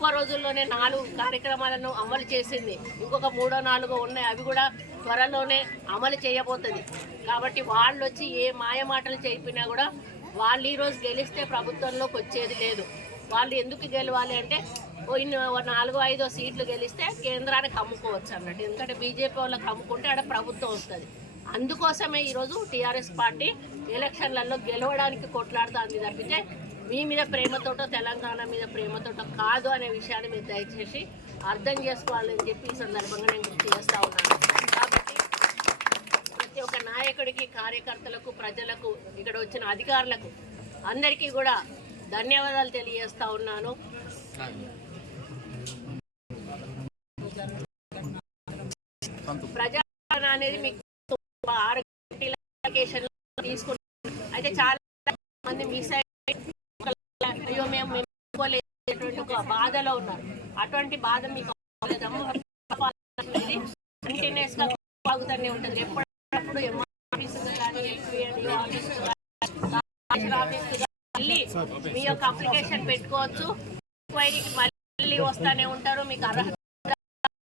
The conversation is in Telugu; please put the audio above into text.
తక్కువ రోజుల్లోనే 4 కార్యక్రమాలను అమలు చేసింది. ఇంకొక 3, 4 ఉన్నాయి, అవి కూడా త్వరలోనే అమలు చేయబోతుంది. కాబట్టి వాళ్ళు వచ్చి ఏ మాయమాటలు చెప్పినా కూడా వాళ్ళు ఈరోజు గెలిస్తే ప్రభుత్వంలోకి వచ్చేది లేదు. వాళ్ళు ఎందుకు గెలవాలి అంటే 4-5 సీట్లు గెలిస్తే కేంద్రానికి అమ్ముకోవచ్చు అన్నట్టు. ఎందుకంటే బీజేపీ వాళ్ళకి అమ్ముకుంటే ఆడ ప్రభుత్వం వస్తుంది. అందుకోసమే ఈరోజు టీఆర్ఎస్ పార్టీ ఎలక్షన్లలో గెలవడానికి కొట్లాడుతుంది తప్పితే మీ మీద ప్రేమతోటో తెలంగాణ మీద ప్రేమతోటో కాదు అనే విషయాన్ని మీరు దయచేసి అర్థం చేసుకోవాలని చెప్పి ఈ సందర్భంగా నేను గుర్తు చేస్తూ ఉన్నాను. కాబట్టి ప్రతి ఒక్క నాయకుడికి, కార్యకర్తలకు, ప్రజలకు, ఇక్కడ వచ్చిన అధికారులకు అందరికీ కూడా ధన్యవాదాలు తెలియజేస్తా ఉన్నాను. ప్రజాపాలన అనేది మీకు 6 తీసుకున్నారు. అయితే చాలా మంది మిస్ అయ్యో మేము ఒక బాధలో ఉన్నారు. అటువంటి బాధ మీకు కంటిన్యూస్ గా సాగుతూనే ఉంటుంది. ఎప్పుడప్పుడు మీ యొక్క అప్లికేషన్ పెట్టుకోవచ్చు. మళ్ళీ వస్తూనే ఉంటారు. మీకు అర్హత